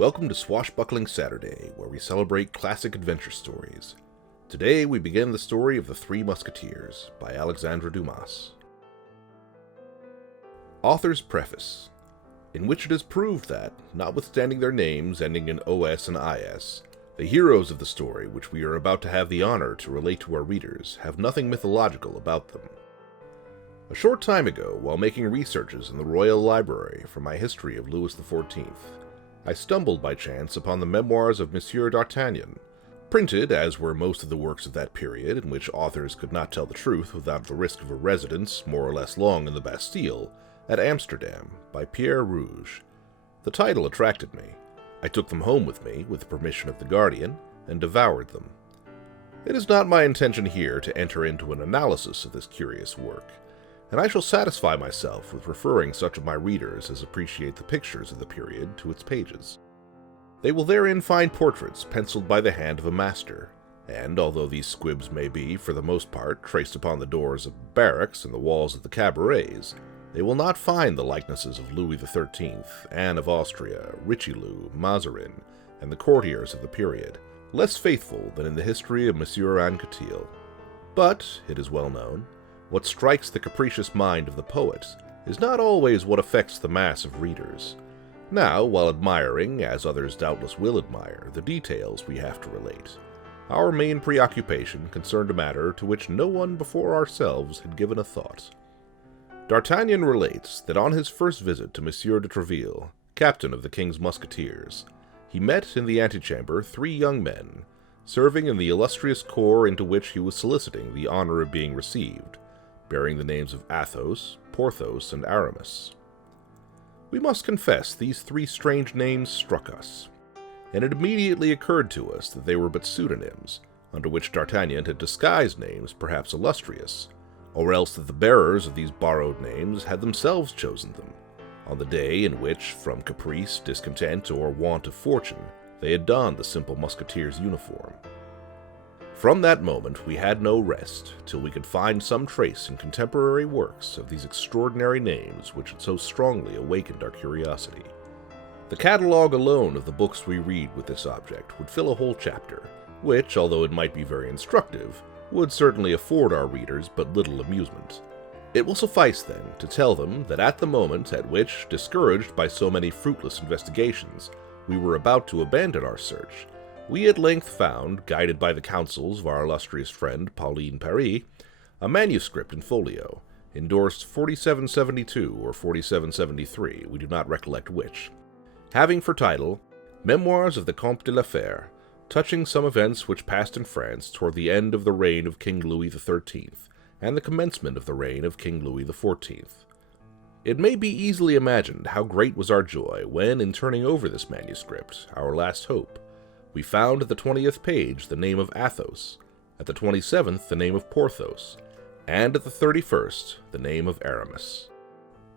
Welcome to Swashbuckling Saturday, where we celebrate classic adventure stories. Today we begin the story of the Three Musketeers, by Alexandre Dumas. Author's Preface, in which it is proved that, notwithstanding their names ending in OS and IS, the heroes of the story which we are about to have the honor to relate to our readers have nothing mythological about them. A short time ago, while making researches in the Royal Library for my history of Louis XIV, I stumbled by chance upon the memoirs of Monsieur d'Artagnan, printed, as were most of the works of that period, in which authors could not tell the truth without the risk of a residence, more or less long, in the Bastille, at Amsterdam, by Pierre Rouge. The title attracted me. I took them home with me, with the permission of the Guardian, and devoured them. It is not my intention here to enter into an analysis of this curious work, and I shall satisfy myself with referring such of my readers as appreciate the pictures of the period to its pages. They will therein find portraits penciled by the hand of a master, and although these squibs may be, for the most part, traced upon the doors of barracks and the walls of the cabarets, they will not find the likenesses of Louis XIII, Anne of Austria, Richelieu, Mazarin, and the courtiers of the period, less faithful than in the history of Monsieur Anquetil. But, it is well known, what strikes the capricious mind of the poet is not always what affects the mass of readers. Now, while admiring, as others doubtless will admire, the details we have to relate, our main preoccupation concerned a matter to which no one before ourselves had given a thought. D'Artagnan relates that on his first visit to Monsieur de Treville, captain of the King's Musketeers, he met in the antechamber 3 young men, serving in the illustrious corps into which he was soliciting the honor of being received, bearing the names of Athos, Porthos, and Aramis. We must confess these 3 strange names struck us, and it immediately occurred to us that they were but pseudonyms, under which D'Artagnan had disguised names perhaps illustrious, or else that the bearers of these borrowed names had themselves chosen them, on the day in which, from caprice, discontent, or want of fortune, they had donned the simple musketeer's uniform. From that moment we had no rest, till we could find some trace in contemporary works of these extraordinary names which had so strongly awakened our curiosity. The catalogue alone of the books we read with this object would fill a whole chapter, which, although it might be very instructive, would certainly afford our readers but little amusement. It will suffice, then, to tell them that at the moment at which, discouraged by so many fruitless investigations, we were about to abandon our search, we at length found, guided by the counsels of our illustrious friend Pauline Paris, a manuscript in folio, endorsed 4772 or 4773, we do not recollect which, having for title, Memoirs of the Comte de la Fère, touching some events which passed in France toward the end of the reign of King Louis XIII, and the commencement of the reign of King Louis XIV. It may be easily imagined how great was our joy when, in turning over this manuscript, our last hope, we found at the 20th page the name of Athos, at the 27th the name of Porthos, and at the 31st the name of Aramis.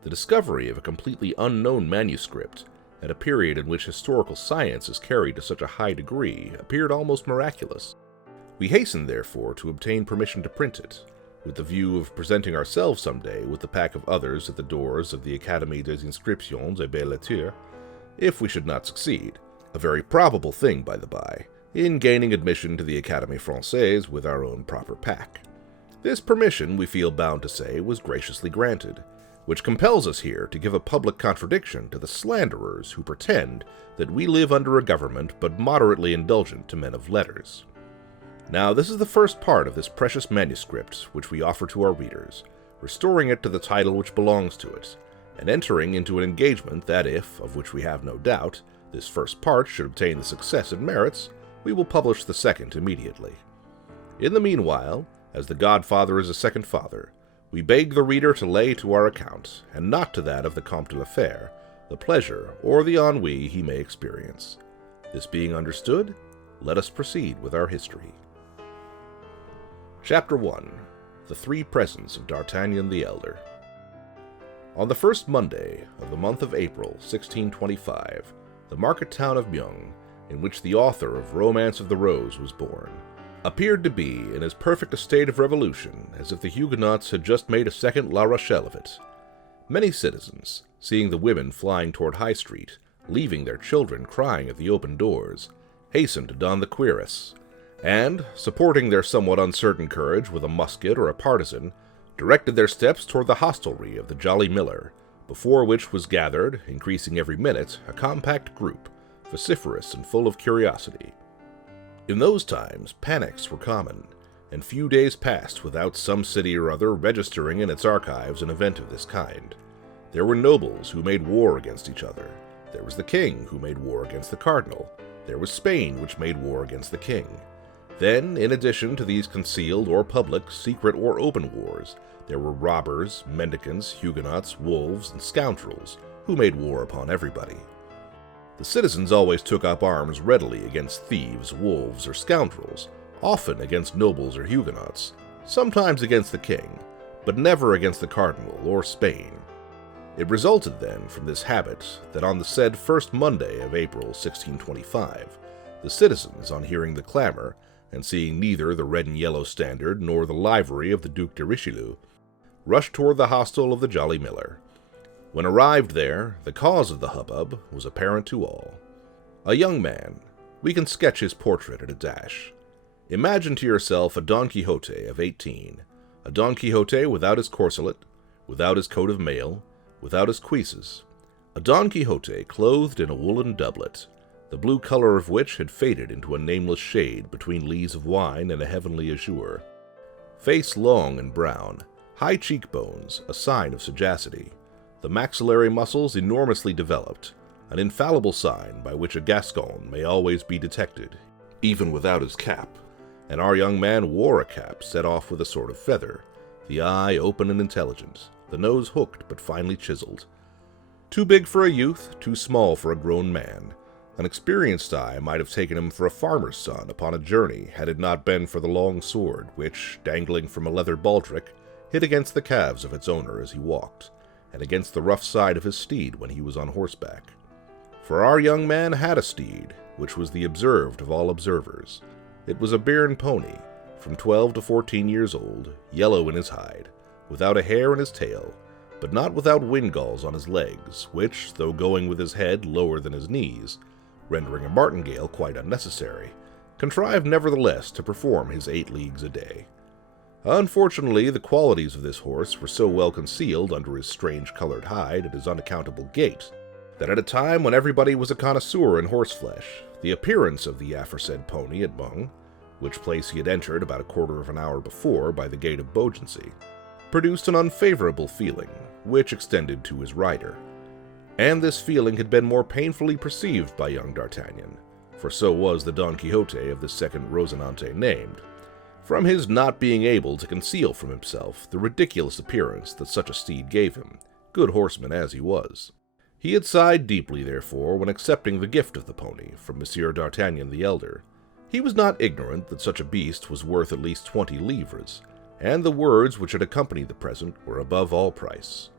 The discovery of a completely unknown manuscript, at a period in which historical science is carried to such a high degree, appeared almost miraculous. We hastened, therefore, to obtain permission to print it, with the view of presenting ourselves some day with the pack of others at the doors of the Académie des Inscriptions et Belles Lettres, if we should not succeed, a very probable thing, by the by, in gaining admission to the Académie Française with our own proper pack. This permission, we feel bound to say, was graciously granted, which compels us here to give a public contradiction to the slanderers who pretend that we live under a government but moderately indulgent to men of letters. Now, this is the first part of this precious manuscript which we offer to our readers, restoring it to the title which belongs to it, and entering into an engagement that if, of which we have no doubt, this first part should obtain the success it merits, we will publish the second immediately. In the meanwhile, as the godfather is a second father, we beg the reader to lay to our account, and not to that of the Comte de la Fère, the pleasure or the ennui he may experience. This being understood, let us proceed with our history. Chapter 1. The 3 Presents of D'Artagnan the Elder. On the first Monday of the month of April, 1625, the market town of Meung, in which the author of Romance of the Rose was born, appeared to be in as perfect a state of revolution as if the Huguenots had just made a second La Rochelle of it. Many citizens, seeing the women flying toward High Street, leaving their children crying at the open doors, hastened to don the cuirass, and, supporting their somewhat uncertain courage with a musket or a partisan, directed their steps toward the hostelry of the Jolly Miller, before which was gathered, increasing every minute, a compact group, vociferous and full of curiosity. In those times, panics were common, and few days passed without some city or other registering in its archives an event of this kind. There were nobles who made war against each other. There was the king who made war against the cardinal. There was Spain which made war against the king. Then, in addition to these concealed or public, secret or open wars, there were robbers, mendicants, Huguenots, wolves, and scoundrels who made war upon everybody. The citizens always took up arms readily against thieves, wolves, or scoundrels, often against nobles or Huguenots, sometimes against the king, but never against the cardinal or Spain. It resulted then from this habit that on the said first Monday of April 1625, the citizens, on hearing the clamor, and seeing neither the red and yellow standard nor the livery of the Duc de Richelieu, rushed toward the hostel of the Jolly Miller. When arrived there, the cause of the hubbub was apparent to all. A young man. We can sketch his portrait at a dash. Imagine to yourself a Don Quixote of 18, a Don Quixote without his corselet, without his coat of mail, without his cuisses, a Don Quixote clothed in a woolen doublet, the blue color of which had faded into a nameless shade between lees of wine and a heavenly azure. Face long and brown, high cheekbones, a sign of sagacity, the maxillary muscles enormously developed, an infallible sign by which a Gascon may always be detected, even without his cap. And our young man wore a cap set off with a sort of feather, the eye open and intelligent, the nose hooked but finely chiseled. Too big for a youth, too small for a grown man. An experienced eye might have taken him for a farmer's son upon a journey had it not been for the long sword which, dangling from a leather baldric, hit against the calves of its owner as he walked, and against the rough side of his steed when he was on horseback. For our young man had a steed, which was the observed of all observers. It was a Béarn pony, from 12 to 14 years old, yellow in his hide, without a hair in his tail, but not without windgalls on his legs, which, though going with his head lower than his knees, rendering a martingale quite unnecessary, contrived nevertheless to perform his 8 leagues a day. Unfortunately, the qualities of this horse were so well concealed under his strange-colored hide and his unaccountable gait, that at a time when everybody was a connoisseur in horseflesh, the appearance of the aforesaid pony at Meung, which place he had entered about a quarter of an hour before by the gate of Beaugency, produced an unfavorable feeling, which extended to his rider. And this feeling had been more painfully perceived by young D'Artagnan, for so was the Don Quixote of the second Rosinante named, from his not being able to conceal from himself the ridiculous appearance that such a steed gave him, good horseman as he was. He had sighed deeply, therefore, when accepting the gift of the pony from Monsieur D'Artagnan the elder. He was not ignorant that such a beast was worth at least 20 livres, and the words which had accompanied the present were above all price.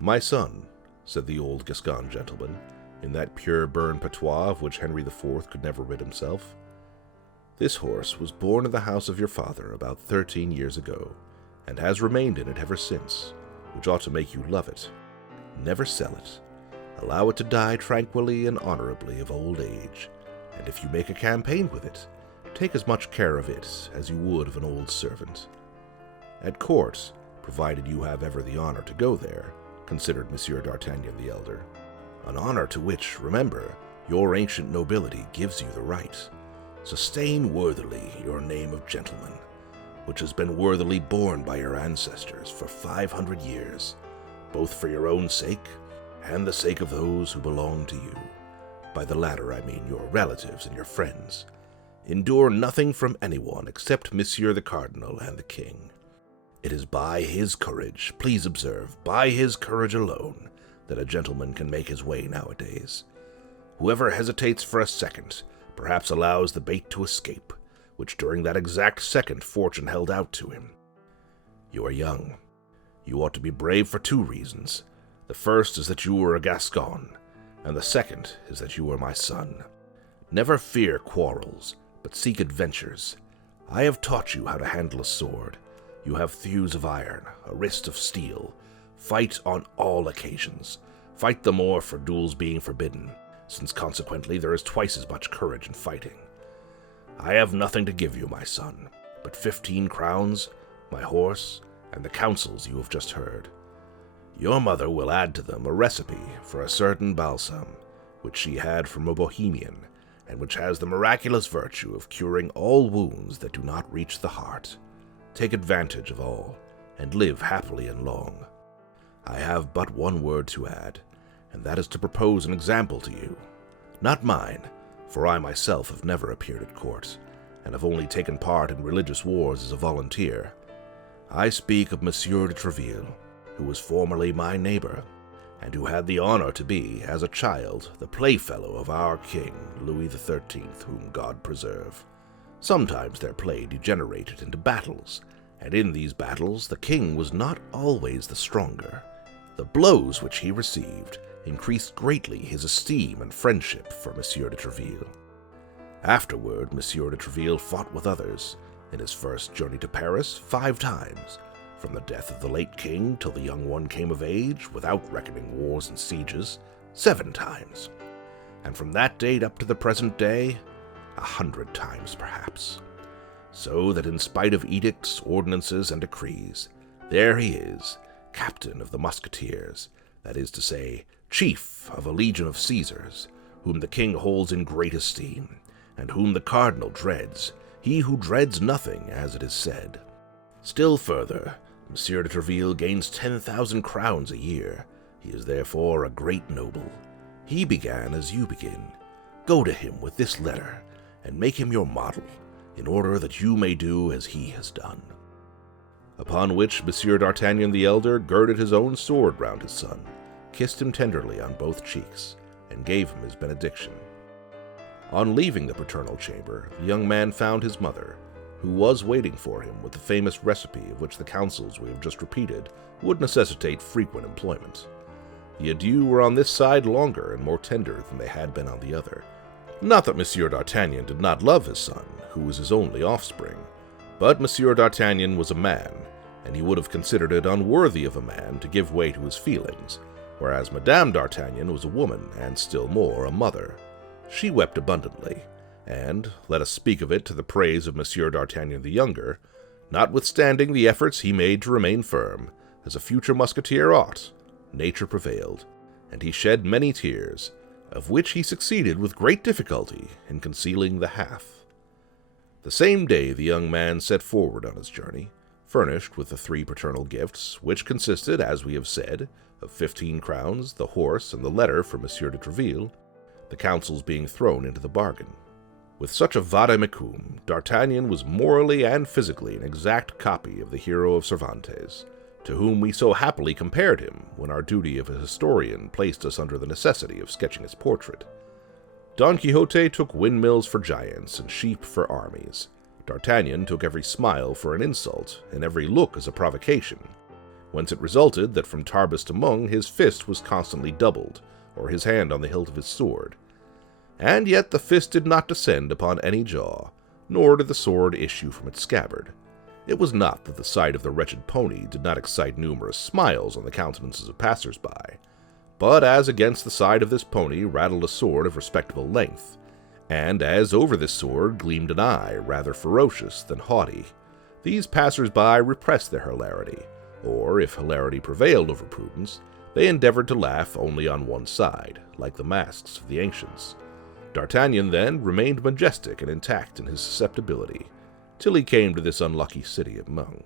"My son," said the old Gascon gentleman, in that pure Béarn patois of which Henry IV could never rid himself, "this horse was born in the house of your father about 13 years ago, and has remained in it ever since, which ought to make you love it. Never sell it. Allow it to die tranquilly and honorably of old age, and if you make a campaign with it, take as much care of it as you would of an old servant. At court, provided you have ever the honor to go there," considered Monsieur D'Artagnan the elder, "an honor to which, remember, your ancient nobility gives you the right. Sustain worthily your name of gentleman, which has been worthily borne by your ancestors for 500 years, both for your own sake and the sake of those who belong to you. By the latter I mean your relatives and your friends. Endure nothing from anyone except Monsieur the Cardinal and the King. It is by his courage, please observe, by his courage alone, that a gentleman can make his way nowadays. Whoever hesitates for a second perhaps allows the bait to escape, which during that exact second fortune held out to him. You are young. You ought to be brave for 2 reasons. The first is that you are a Gascon, and the second is that you are my son. Never fear quarrels, but seek adventures. I have taught you how to handle a sword. You have thews of iron, a wrist of steel. Fight on all occasions. Fight the more for duels being forbidden. since consequently there is twice as much courage in fighting. I have nothing to give you, my son, but 15 crowns, my horse, and the counsels you have just heard. Your mother will add to them a recipe for a certain balsam, which she had from a Bohemian, and which has the miraculous virtue of curing all wounds that do not reach the heart. Take advantage of all, and live happily and long. I have but one word to add, and that is to propose an example to you. Not mine, for I myself have never appeared at court, and have only taken part in religious wars as a volunteer. I speak of Monsieur de Treville, who was formerly my neighbor, and who had the honor to be, as a child, the playfellow of our king, Louis XIII, whom God preserve. Sometimes their play degenerated into battles, and in these battles the king was not always the stronger. The blows which he received increased greatly his esteem and friendship for Monsieur de Treville. Afterward, Monsieur de Treville fought with others, in his first journey to Paris 5 times, from the death of the late king till the young one came of age, without reckoning wars and sieges, 7 times, and from that date up to the present day, 100 times perhaps. So that in spite of edicts, ordinances, and decrees, there he is, captain of the Musketeers, that is to say, chief of a legion of Caesars, whom the king holds in great esteem, and whom the cardinal dreads, he who dreads nothing, as it is said. Still further, Monsieur de Treville gains 10,000 crowns a year. He is therefore a great noble. He began as you begin. Go to him with this letter, and make him your model, in order that you may do as he has done. Upon which Monsieur d'Artagnan the elder girded his own sword round his son, kissed him tenderly on both cheeks, and gave him his benediction. On leaving the paternal chamber, the young man found his mother, who was waiting for him with the famous recipe of which the counsels we have just repeated would necessitate frequent employment. The adieux were on this side longer and more tender than they had been on the other. Not that Monsieur d'Artagnan did not love his son, who was his only offspring, but Monsieur d'Artagnan was a man, and he would have considered it unworthy of a man to give way to his feelings, whereas Madame d'Artagnan was a woman, and still more a mother. She wept abundantly, and, let us speak of it to the praise of Monsieur d'Artagnan the younger, notwithstanding the efforts he made to remain firm, as a future musketeer ought, nature prevailed, and he shed many tears, of which he succeeded with great difficulty in concealing the half. The same day the young man set forward on his journey, furnished with the 3 paternal gifts, which consisted, as we have said, of 15 crowns, the horse, and the letter for Monsieur de Treville, the counsels being thrown into the bargain. With such a vade-mecum, D'Artagnan was morally and physically an exact copy of the hero of Cervantes, to whom we so happily compared him when our duty of a historian placed us under the necessity of sketching his portrait. Don Quixote took windmills for giants and sheep for armies. D'Artagnan took every smile for an insult and every look as a provocation, whence it resulted that from Tarbes to Mung his fist was constantly doubled, or his hand on the hilt of his sword. And yet the fist did not descend upon any jaw, nor did the sword issue from its scabbard. It was not that the sight of the wretched pony did not excite numerous smiles on the countenances of passers-by, but as against the side of this pony rattled a sword of respectable length, and as over this sword gleamed an eye rather ferocious than haughty, these passers-by repressed their hilarity, or, if hilarity prevailed over prudence, they endeavored to laugh only on one side, like the masks of the ancients. D'Artagnan, then, remained majestic and intact in his susceptibility, till he came to this unlucky city of Mung.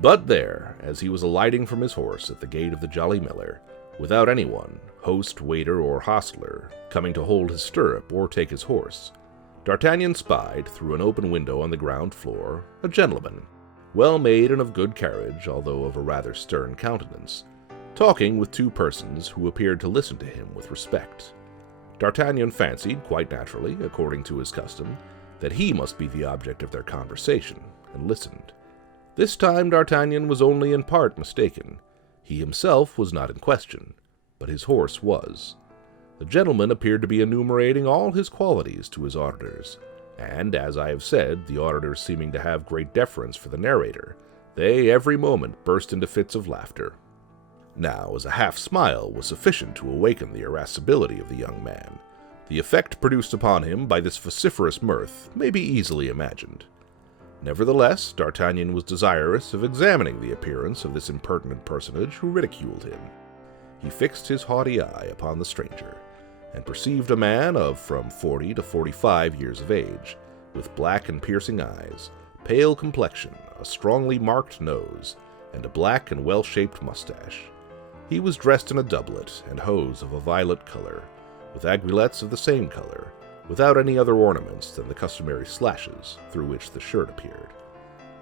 But there, as he was alighting from his horse at the gate of the Jolly Miller, without anyone, host, waiter, or hostler, coming to hold his stirrup or take his horse, D'Artagnan spied, through an open window on the ground floor, a gentleman, well made and of good carriage, although of a rather stern countenance, talking with 2 persons who appeared to listen to him with respect. D'Artagnan fancied, quite naturally, according to his custom, that he must be the object of their conversation, and listened. This time D'Artagnan was only in part mistaken. He himself was not in question, but his horse was. The gentleman appeared to be enumerating all his qualities to his auditors, and, as I have said, the auditors seeming to have great deference for the narrator, they every moment burst into fits of laughter. Now, as a half-smile was sufficient to awaken the irascibility of the young man, the effect produced upon him by this vociferous mirth may be easily imagined. Nevertheless, D'Artagnan was desirous of examining the appearance of this impertinent personage who ridiculed him. He fixed his haughty eye upon the stranger, and perceived a man of from 40 to 45 years of age, with black and piercing eyes, pale complexion, a strongly marked nose, and a black and well-shaped mustache. He was dressed in a doublet and hose of a violet color, with aiguillettes of the same color, without any other ornaments than the customary slashes through which the shirt appeared.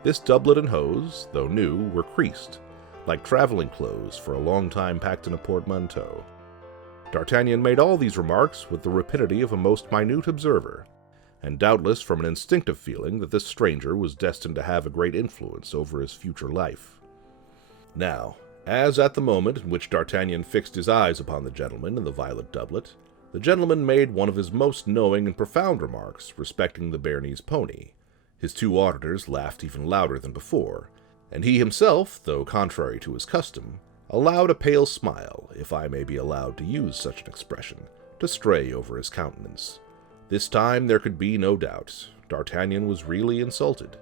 This doublet and hose, though new, were creased, like traveling clothes for a long time packed in a portmanteau. D'Artagnan made all these remarks with the rapidity of a most minute observer, and doubtless from an instinctive feeling that this stranger was destined to have a great influence over his future life. Now, as at the moment in which D'Artagnan fixed his eyes upon the gentleman in the violet doublet, the gentleman made one of his most knowing and profound remarks respecting the Béarnese pony. His two auditors laughed even louder than before, and he himself, though contrary to his custom, allowed a pale smile, if I may be allowed to use such an expression, to stray over his countenance. This time there could be no doubt. D'Artagnan was really insulted.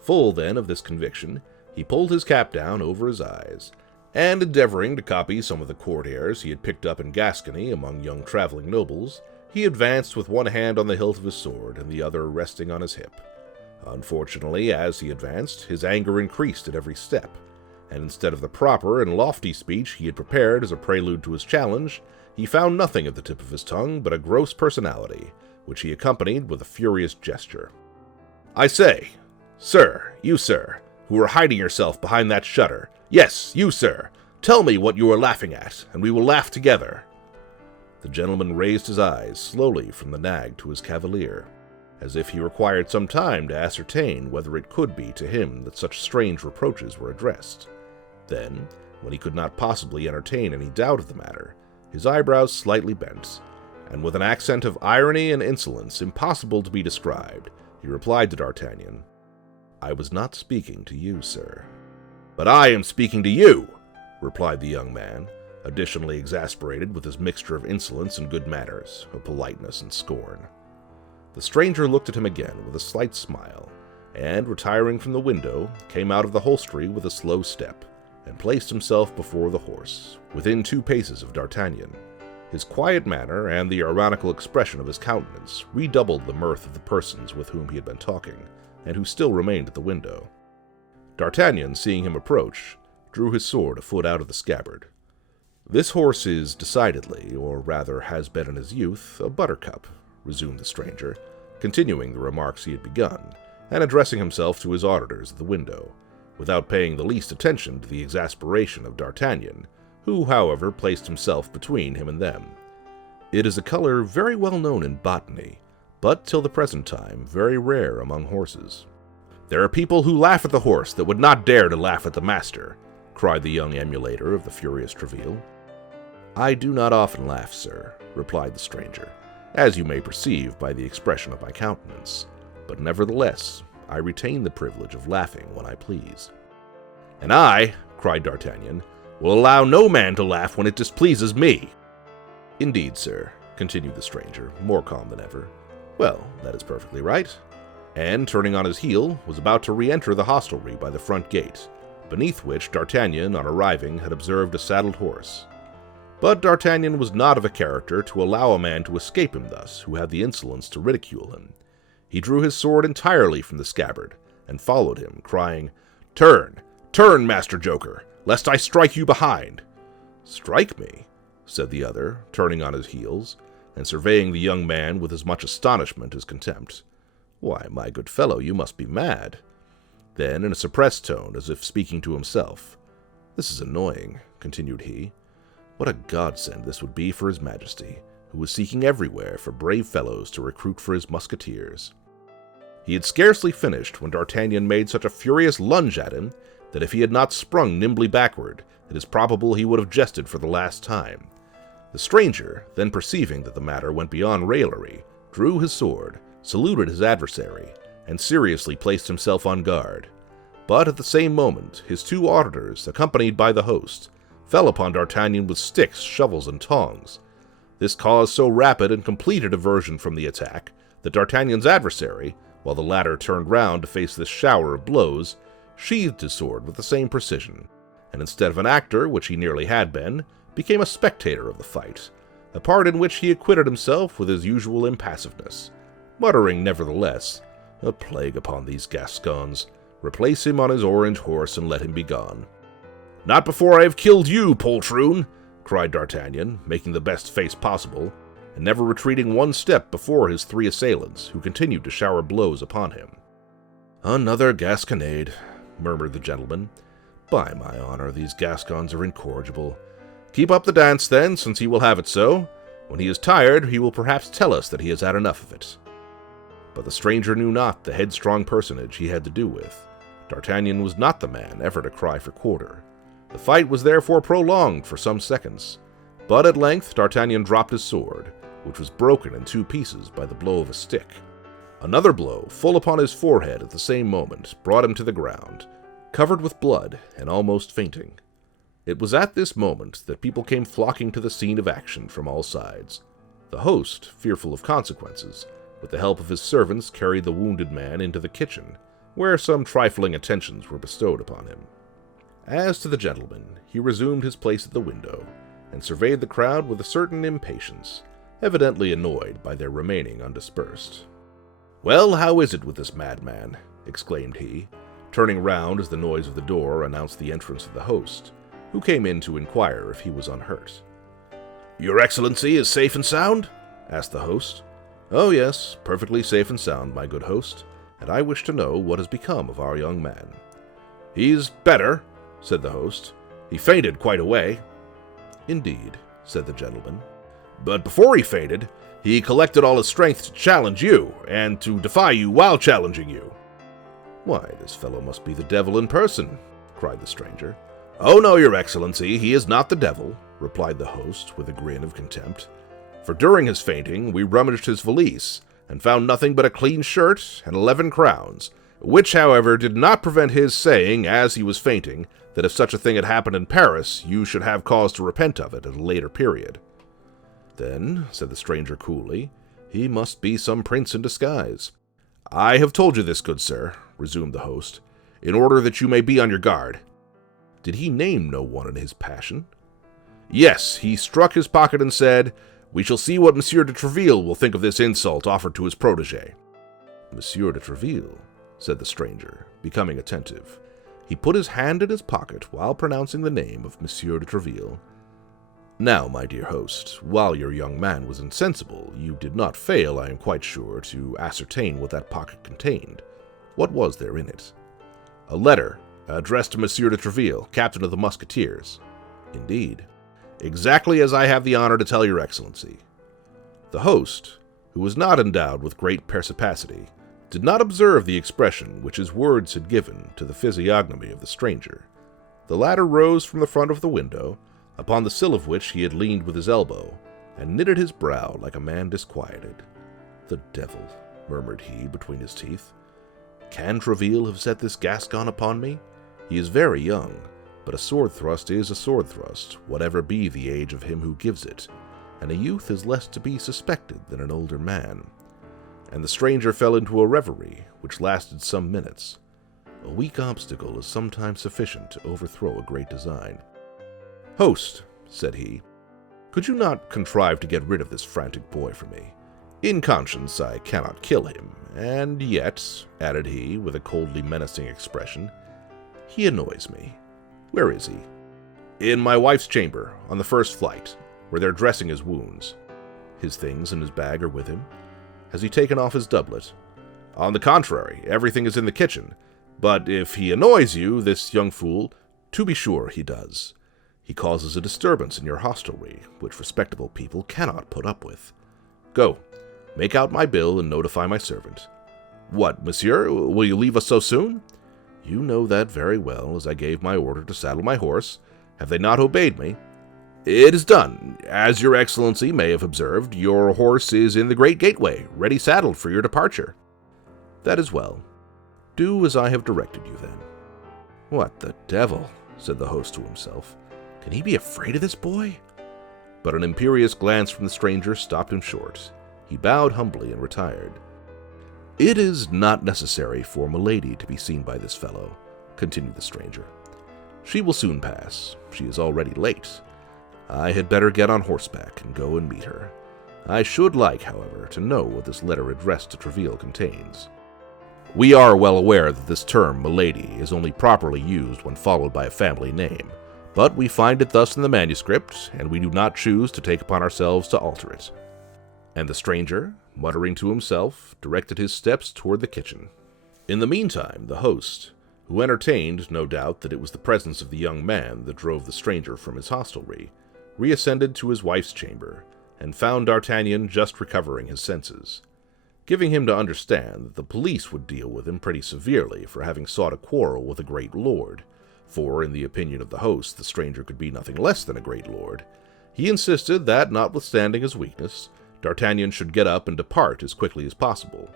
Full, then, of this conviction, he pulled his cap down over his eyes, and endeavoring to copy some of the court airs he had picked up in Gascony among young traveling nobles, he advanced with one hand on the hilt of his sword and the other resting on his hip. Unfortunately, as he advanced, his anger increased at every step, and instead of the proper and lofty speech he had prepared as a prelude to his challenge, he found nothing at the tip of his tongue but a gross personality, which he accompanied with a furious gesture. "I say, sir, you, sir, who are hiding yourself behind that shutter, yes, you, sir, tell me what you are laughing at, and we will laugh together." The gentleman raised his eyes slowly from the nag to his cavalier, as if he required some time to ascertain whether it could be to him that such strange reproaches were addressed. Then, when he could not possibly entertain any doubt of the matter, his eyebrows slightly bent, and with an accent of irony and insolence impossible to be described, he replied to D'Artagnan, "I was not speaking to you, sir." "But I am speaking to you," replied the young man, additionally exasperated with his mixture of insolence and good manners, of politeness and scorn. The stranger looked at him again with a slight smile, and, retiring from the window, came out of the hostelry with a slow step, and placed himself before the horse, within 2 paces of D'Artagnan. His quiet manner and the ironical expression of his countenance redoubled the mirth of the persons with whom he had been talking, and who still remained at the window. D'Artagnan, seeing him approach, drew his sword a foot out of the scabbard. "This horse is decidedly, or rather has been in his youth, a buttercup," resumed the stranger, continuing the remarks he had begun, and addressing himself to his auditors at the window, without paying the least attention to the exasperation of D'Artagnan, who, however, placed himself between him and them. "It is a color very well known in botany, but till the present time very rare among horses." "There are people who laugh at the horse that would not dare to laugh at the master," cried the young emulator of the furious Tréville. "I do not often laugh, sir," replied the stranger, "as you may perceive by the expression of my countenance, but nevertheless I retain the privilege of laughing when I please." "And I," cried D'Artagnan, "will allow no man to laugh when it displeases me." "Indeed, sir," continued the stranger, more calm than ever. "Well, that is perfectly right," and, turning on his heel, was about to re-enter the hostelry by the front gate, beneath which D'Artagnan, on arriving, had observed a saddled horse. But D'Artagnan was not of a character to allow a man to escape him thus, who had the insolence to ridicule him. He drew his sword entirely from the scabbard, and followed him, crying, "Turn, turn, Master Joker, lest I strike you behind." "Strike me?" said the other, turning on his heels, and surveying the young man with as much astonishment as contempt. "Why, my good fellow, you must be mad." Then, in a suppressed tone, as if speaking to himself, "This is annoying," continued he. "What a godsend this would be for his Majesty, who was seeking everywhere for brave fellows to recruit for his Musketeers." He had scarcely finished when D'Artagnan made such a furious lunge at him that if he had not sprung nimbly backward, it is probable he would have jested for the last time. The stranger, then perceiving that the matter went beyond raillery, drew his sword, saluted his adversary, and seriously placed himself on guard. But at the same moment, his two auditors, accompanied by the host, fell upon D'Artagnan with sticks, shovels, and tongs. This caused so rapid and complete a diversion from the attack that D'Artagnan's adversary, while the latter turned round to face this shower of blows, sheathed his sword with the same precision, and instead of an actor, which he nearly had been, became a spectator of the fight, a part in which he acquitted himself with his usual impassiveness, muttering nevertheless, "A plague upon these Gascons! Replace him on his orange horse and let him be gone." "Not before I have killed you, poltroon!" cried D'Artagnan, making the best face possible, and never retreating one step before his three assailants, who continued to shower blows upon him. "Another Gasconade," murmured the gentleman. "By my honor, these Gascons are incorrigible. Keep up the dance, then, since he will have it so. When he is tired, he will perhaps tell us that he has had enough of it." But the stranger knew not the headstrong personage he had to do with. D'Artagnan was not the man ever to cry for quarter. The fight was therefore prolonged for some seconds, but at length D'Artagnan dropped his sword, which was broken in two pieces by the blow of a stick. Another blow, full upon his forehead at the same moment, brought him to the ground, covered with blood and almost fainting. It was at this moment that people came flocking to the scene of action from all sides. The host, fearful of consequences, with the help of his servants, carried the wounded man into the kitchen, where some trifling attentions were bestowed upon him. As to the gentleman, he resumed his place at the window, and surveyed the crowd with a certain impatience, evidently annoyed by their remaining undispersed. "Well, how is it with this madman?" exclaimed he, turning round as the noise of the door announced the entrance of the host, who came in to inquire if he was unhurt. "Your Excellency is safe and sound?" asked the host. "Oh yes, perfectly safe and sound, my good host, and I wish to know what has become of our young man." "He's better," said the host. "He fainted quite a way." "Indeed," said the gentleman. "But before he fainted, he collected all his strength to challenge you, and to defy you while challenging you." "Why, this fellow must be the devil in person," cried the stranger. "Oh no, your Excellency, he is not the devil," replied the host with a grin of contempt. "For during his fainting we rummaged his valise, and found nothing but a clean shirt and 11 crowns, which, however, did not prevent his saying, as he was fainting, that if such a thing had happened in Paris, you should have cause to repent of it at a later period." "Then," said the stranger coolly, "he must be some prince in disguise." "I have told you this, good sir," resumed the host, "in order that you may be on your guard." "Did he name no one in his passion?" "Yes, he struck his pocket and said, 'We shall see what Monsieur de Treville will think of this insult offered to his protégé.'" "Monsieur de Treville," said the stranger, becoming attentive. He put his hand in his pocket while pronouncing the name of Monsieur de Treville. "Now, my dear host, while your young man was insensible, you did not fail, I am quite sure, to ascertain what that pocket contained. What was there in it?" "A letter, addressed to Monsieur de Treville, captain of the Musketeers." "Indeed." "Exactly as I have the honor to tell your Excellency." The host, who was not endowed with great perspicacity, did not observe the expression which his words had given to the physiognomy of the stranger. The latter rose from the front of the window, upon the sill of which he had leaned with his elbow, and knitted his brow like a man disquieted. "The devil," murmured he between his teeth. "Can Treville have set this Gascon upon me? He is very young, but a sword thrust is a sword thrust, whatever be the age of him who gives it, and a youth is less to be suspected than an older man." And the stranger fell into a reverie, which lasted some minutes. A weak obstacle is sometimes sufficient to overthrow a great design. "Host," said he, "could you not contrive to get rid of this frantic boy for me? In conscience, I cannot kill him, and yet," added he, with a coldly menacing expression, "he annoys me. Where is he?" "In my wife's chamber, on the first flight, where they're dressing his wounds." "His things in his bag are with him? Has he taken off his doublet?" "On the contrary, everything is in the kitchen. But if he annoys you, this young fool—" "To be sure he does. He causes a disturbance in your hostelry, which respectable people cannot put up with. Go, make out my bill and notify my servant." "What, monsieur, will you leave us so soon?" "You know that very well, as I gave my order to saddle my horse. Have they not obeyed me?" "It is done. As your Excellency may have observed, your horse is in the great gateway, ready saddled for your departure." "That is well. Do as I have directed you, then." "What the devil?" said the host to himself. Can he be afraid of this boy? But an imperious glance from the stranger stopped him short. He bowed humbly and retired. It is not necessary for Milady to be seen by this fellow, continued the stranger. She will soon pass. She is already late. I had better get on horseback and go and meet her. I should like, however, to know what this letter addressed to Tréville contains. We are well aware that this term, Milady, is only properly used when followed by a family name, but we find it thus in the manuscript, and we do not choose to take upon ourselves to alter it. And the stranger, muttering to himself, directed his steps toward the kitchen. In the meantime, the host, who entertained, no doubt, that it was the presence of the young man that drove the stranger from his hostelry, reascended to his wife's chamber, and found D'Artagnan just recovering his senses, giving him to understand that the police would deal with him pretty severely for having sought a quarrel with a great lord, for, in the opinion of the host, the stranger could be nothing less than a great lord. He insisted that, notwithstanding his weakness, D'Artagnan should get up and depart as quickly as possible.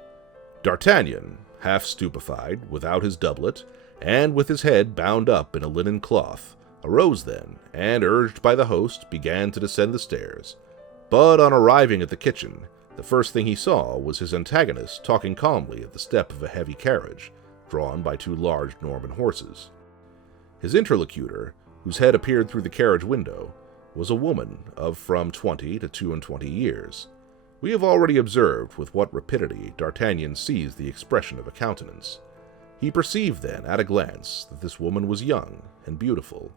D'Artagnan, half stupefied, without his doublet, and with his head bound up in a linen cloth, arose then, and, urged by the host, began to descend the stairs. But on arriving at the kitchen, the first thing he saw was his antagonist talking calmly at the step of a heavy carriage, drawn by two large Norman horses. His interlocutor, whose head appeared through the carriage window, was a woman of from 20 to 22 years. We have already observed with what rapidity D'Artagnan seized the expression of a countenance. He perceived then, at a glance, that this woman was young and beautiful,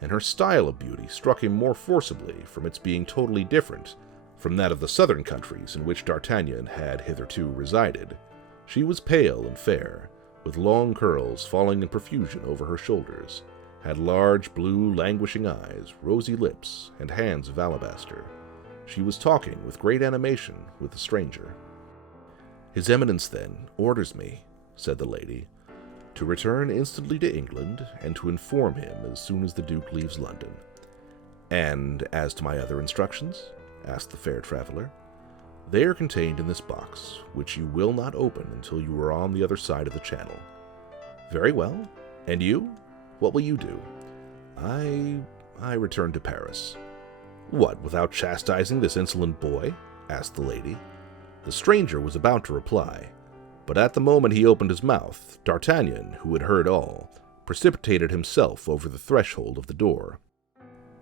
and her style of beauty struck him more forcibly from its being totally different from that of the southern countries in which D'Artagnan had hitherto resided. She was pale and fair, with long curls falling in profusion over her shoulders, had large blue languishing eyes, rosy lips, and hands of alabaster. She was talking with great animation with the stranger. "His Eminence, then, orders me," said the lady, "to return instantly to England, and to inform him as soon as the Duke leaves London." "And as to my other instructions?" asked the fair traveler. "They are contained in this box, which you will not open until you are on the other side of the channel." "Very well. And you? What will you do?" I return to Paris." "What, without chastising this insolent boy?" asked the lady. The stranger was about to reply, but at the moment he opened his mouth, D'Artagnan, who had heard all, precipitated himself over the threshold of the door.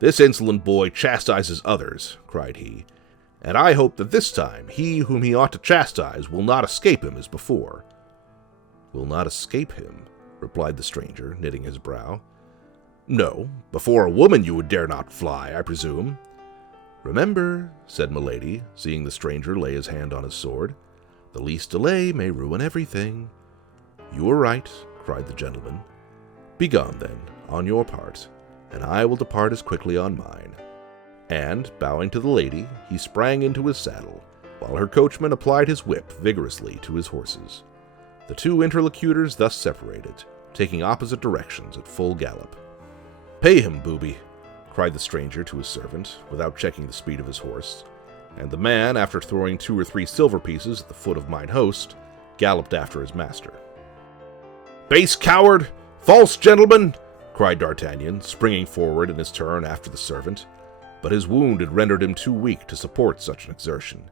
"This insolent boy chastises others," cried he, "and I hope that this time he whom he ought to chastise will not escape him as before." "Will not escape him?" replied the stranger, knitting his brow. "No, before a woman you would dare not fly, I presume." "Remember," said Milady, seeing the stranger lay his hand on his sword, "the least delay may ruin everything." "You are right," cried the gentleman. "Begone, then, on your part, and I will depart as quickly on mine." And, bowing to the lady, he sprang into his saddle, while her coachman applied his whip vigorously to his horses. The two interlocutors thus separated, taking opposite directions at full gallop. "Pay him, booby," cried the stranger to his servant, without checking the speed of his horse, and the man, after throwing 2 or 3 silver pieces at the foot of mine host, galloped after his master. "Base coward! False gentleman!" cried D'Artagnan, springing forward in his turn after the servant, but his wound had rendered him too weak to support such an exertion.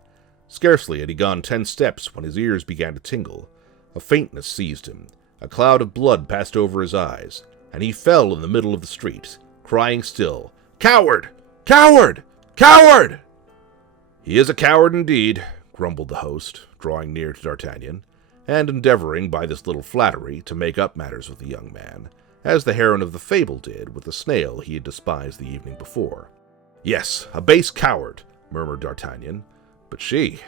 Scarcely had he gone 10 steps when his ears began to tingle. A faintness seized him, a cloud of blood passed over his eyes, and he fell in the middle of the street, crying still, "Coward! Coward! Coward!" "He is a coward indeed," grumbled the host, drawing near to D'Artagnan, and endeavoring by this little flattery to make up matters with the young man, as the heron of the fable did with the snail he had despised the evening before. "Yes, a base coward," murmured D'Artagnan, "but she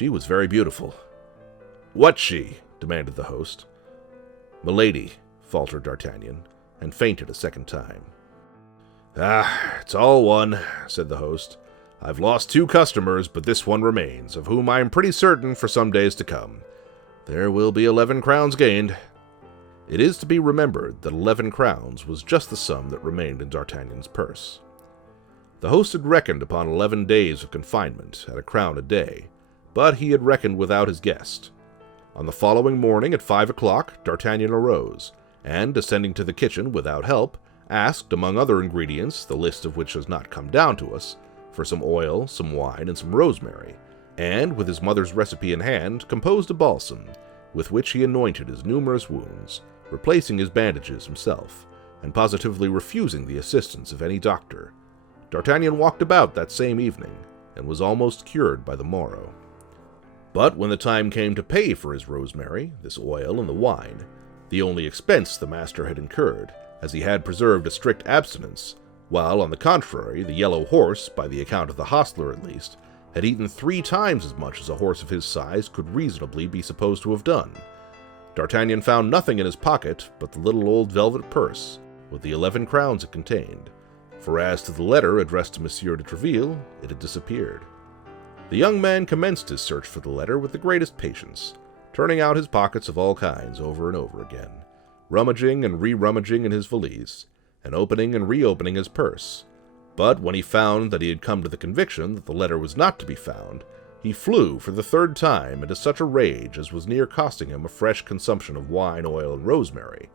was very beautiful." "What she?" demanded the host. "Milady," faltered D'Artagnan, and fainted a second time. "Ah, it's all one," said the host. "I've lost 2 customers, but this one remains, of whom I am pretty certain for some days to come. There will be 11 crowns gained." It is to be remembered that 11 crowns was just the sum that remained in D'Artagnan's purse. The host had reckoned upon 11 days of confinement at 1 crown a day, but he had reckoned without his guest. On the following morning at 5 o'clock, D'Artagnan arose, and, descending to the kitchen without help, asked, among other ingredients, the list of which has not come down to us, for some oil, some wine, and some rosemary, and, with his mother's recipe in hand, composed a balsam, with which he anointed his numerous wounds, replacing his bandages himself, and positively refusing the assistance of any doctor. D'Artagnan walked about that same evening, and was almost cured by the morrow. But when the time came to pay for his rosemary, this oil, and the wine, the only expense the master had incurred, as he had preserved a strict abstinence, while, on the contrary, the yellow horse, by the account of the hostler at least, had eaten 3 times as much as a horse of his size could reasonably be supposed to have done. D'Artagnan found nothing in his pocket but the little old velvet purse, with the 11 crowns it contained, for as to the letter addressed to Monsieur de Treville, it had disappeared. The young man commenced his search for the letter with the greatest patience, turning out his pockets of all kinds over and over again, rummaging and re-rummaging in his valise, and opening and reopening his purse. But when he found that he had come to the conviction that the letter was not to be found, he flew for the 3rd time into such a rage as was near costing him a fresh consumption of wine, oil, and rosemary.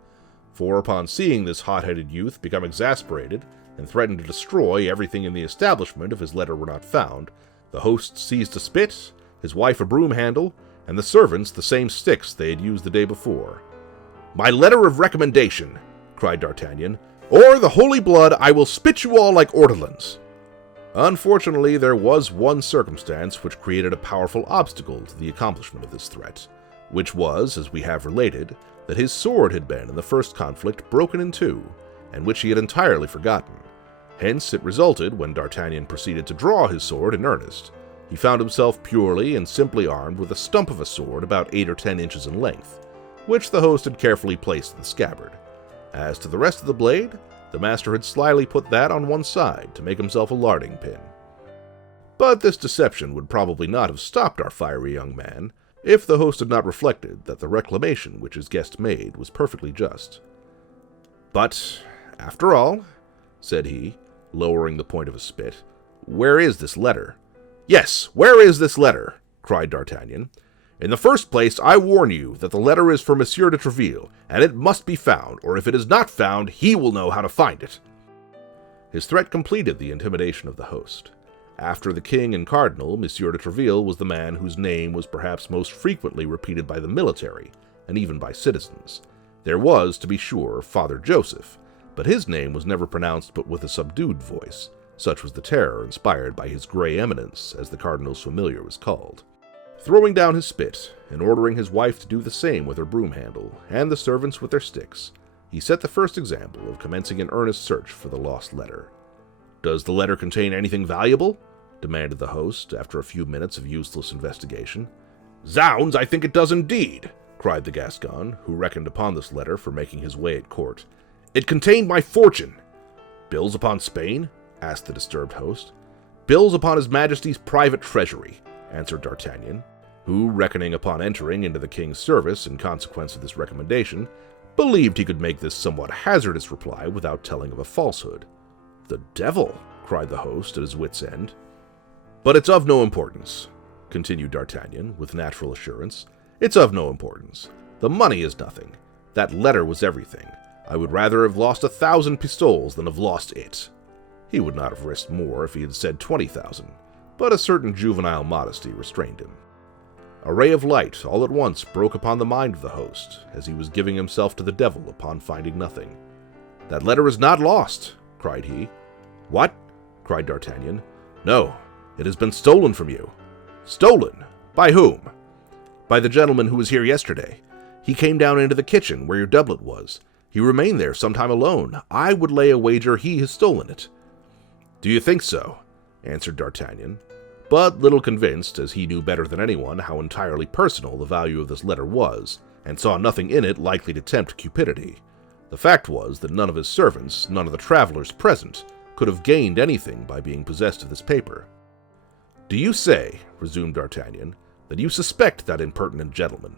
For upon seeing this hot-headed youth become exasperated and threaten to destroy everything in the establishment if his letter were not found, the host seized a spit, his wife a broom-handle, and the servants the same sticks they had used the day before. "My letter of recommendation!" cried D'Artagnan, "or the holy blood, I will spit you all like ortolans." Unfortunately, there was one circumstance which created a powerful obstacle to the accomplishment of this threat, which was, as we have related, that his sword had been in the first conflict broken in 2, and which he had entirely forgotten. Hence it resulted, when D'Artagnan proceeded to draw his sword in earnest, he found himself purely and simply armed with a stump of a sword about 8 or 10 inches in length, which the host had carefully placed in the scabbard. As to the rest of the blade, the master had slyly put that on one side to make himself a larding pin. But this deception would probably not have stopped our fiery young man, if the host had not reflected that the reclamation which his guest made was perfectly just. "But, after all," said he, lowering the point of his spit, "where is this letter?" "Yes, where is this letter?" cried D'Artagnan. "In the first place, I warn you that the letter is for Monsieur de Treville, and it must be found, or if it is not found, he will know how to find it." His threat completed the intimidation of the host. After the king and cardinal, Monsieur de Treville was the man whose name was perhaps most frequently repeated by the military, and even by citizens. There was, to be sure, Father Joseph, but his name was never pronounced but with a subdued voice. Such was the terror inspired by his Grey Eminence, as the cardinal's familiar was called. Throwing down his spit, and ordering his wife to do the same with her broom-handle, and the servants with their sticks, he set the first example of commencing an earnest search for the lost letter. "Does the letter contain anything valuable?" demanded the host, after a few minutes of useless investigation. "Zounds, I think it does indeed!" cried the Gascon, who reckoned upon this letter for making his way at court. "It contained my fortune." "Bills upon Spain?" asked the disturbed host. "Bills upon His Majesty's private treasury," answered D'Artagnan, who, reckoning upon entering into the king's service in consequence of this recommendation, believed he could make this somewhat hazardous reply without telling of a falsehood. "The devil!" cried the host at his wit's end. "But it's of no importance," continued D'Artagnan, with natural assurance. "It's of no importance. The money is nothing. That letter was everything. I would rather have lost 1,000 pistoles than have lost it." He would not have risked more if he had said 20,000, but a certain juvenile modesty restrained him. A ray of light all at once broke upon the mind of the host, as he was giving himself to the devil upon finding nothing. "That letter is not lost," cried he. "What?" cried D'Artagnan. "No, it has been stolen from you." "Stolen? By whom?" "By the gentleman who was here yesterday. He came down into the kitchen where your doublet was. He remained there some time alone. I would lay a wager he has stolen it." "Do you think so?" answered D'Artagnan, but little convinced, as he knew better than anyone how entirely personal the value of this letter was, and saw nothing in it likely to tempt cupidity. The fact was that none of his servants, none of the travelers present, could have gained anything by being possessed of this paper. "Do you say," resumed D'Artagnan, "that you suspect that impertinent gentleman?"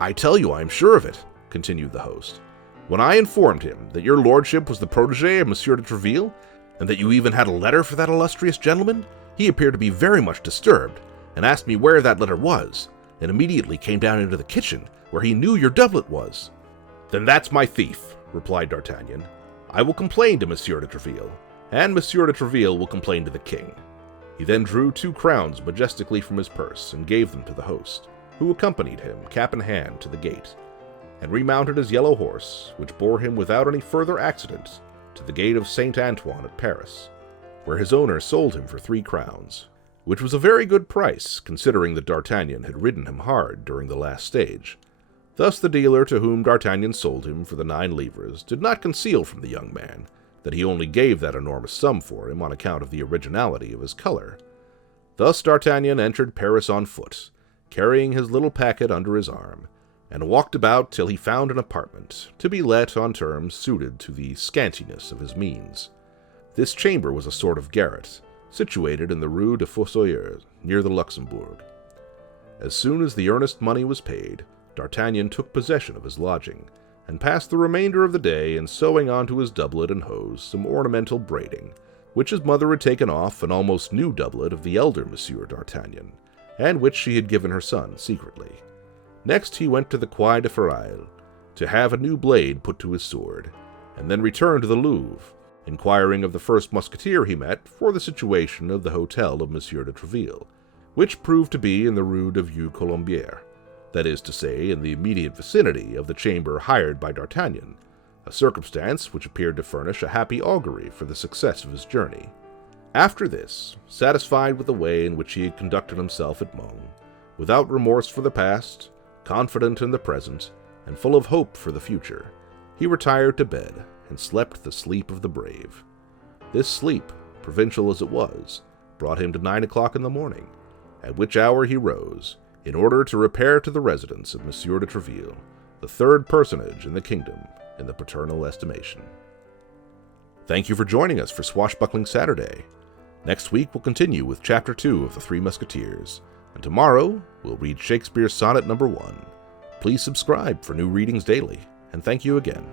"I tell you I am sure of it," continued the host. "When I informed him that your lordship was the protégé of Monsieur de Treville, and that you even had a letter for that illustrious gentleman, he appeared to be very much disturbed, and asked me where that letter was, and immediately came down into the kitchen, where he knew your doublet was." "Then that's my thief," replied D'Artagnan. I will complain to Monsieur de Treville, and Monsieur de Treville will complain to the king." He then drew 2 crowns majestically from his purse and gave them to the host, who accompanied him, cap in hand, to the gate, and remounted his yellow horse, which bore him without any further accident to the gate of Saint Antoine at Paris, where his owner sold him for 3 crowns, which was a very good price, considering that D'Artagnan had ridden him hard during the last stage. Thus the dealer to whom D'Artagnan sold him for the 9 livres did not conceal from the young man that he only gave that enormous sum for him on account of the originality of his color. Thus D'Artagnan entered Paris on foot, carrying his little packet under his arm, and walked about till he found an apartment, to be let on terms suited to the scantiness of his means. This chamber was a sort of garret, situated in the Rue des Fossoyeurs, near the Luxembourg. As soon as the earnest money was paid, D'Artagnan took possession of his lodging, and passed the remainder of the day in sewing onto his doublet and hose some ornamental braiding, which his mother had taken off an almost new doublet of the elder Monsieur D'Artagnan, and which she had given her son secretly. Next he went to the Quai de Ferraille, to have a new blade put to his sword, and then returned to the Louvre, inquiring of the first musketeer he met for the situation of the hotel of Monsieur de Treville, which proved to be in the Rue de Vieux Colombier, that is to say, in the immediate vicinity of the chamber hired by D'Artagnan, a circumstance which appeared to furnish a happy augury for the success of his journey. After this, satisfied with the way in which he had conducted himself at Meung, without remorse for the past, confident in the present, and full of hope for the future, he retired to bed and slept the sleep of the brave. This sleep, provincial as it was, brought him to 9 o'clock in the morning, at which hour he rose, in order to repair to the residence of Monsieur de Treville, the 3rd personage in the kingdom in the paternal estimation. Thank you for joining us for Swashbuckling Saturday. Next week we'll continue with Chapter 2 of The 3 Musketeers, and tomorrow we'll read Shakespeare's Sonnet No. 1. Please subscribe for new readings daily, and thank you again.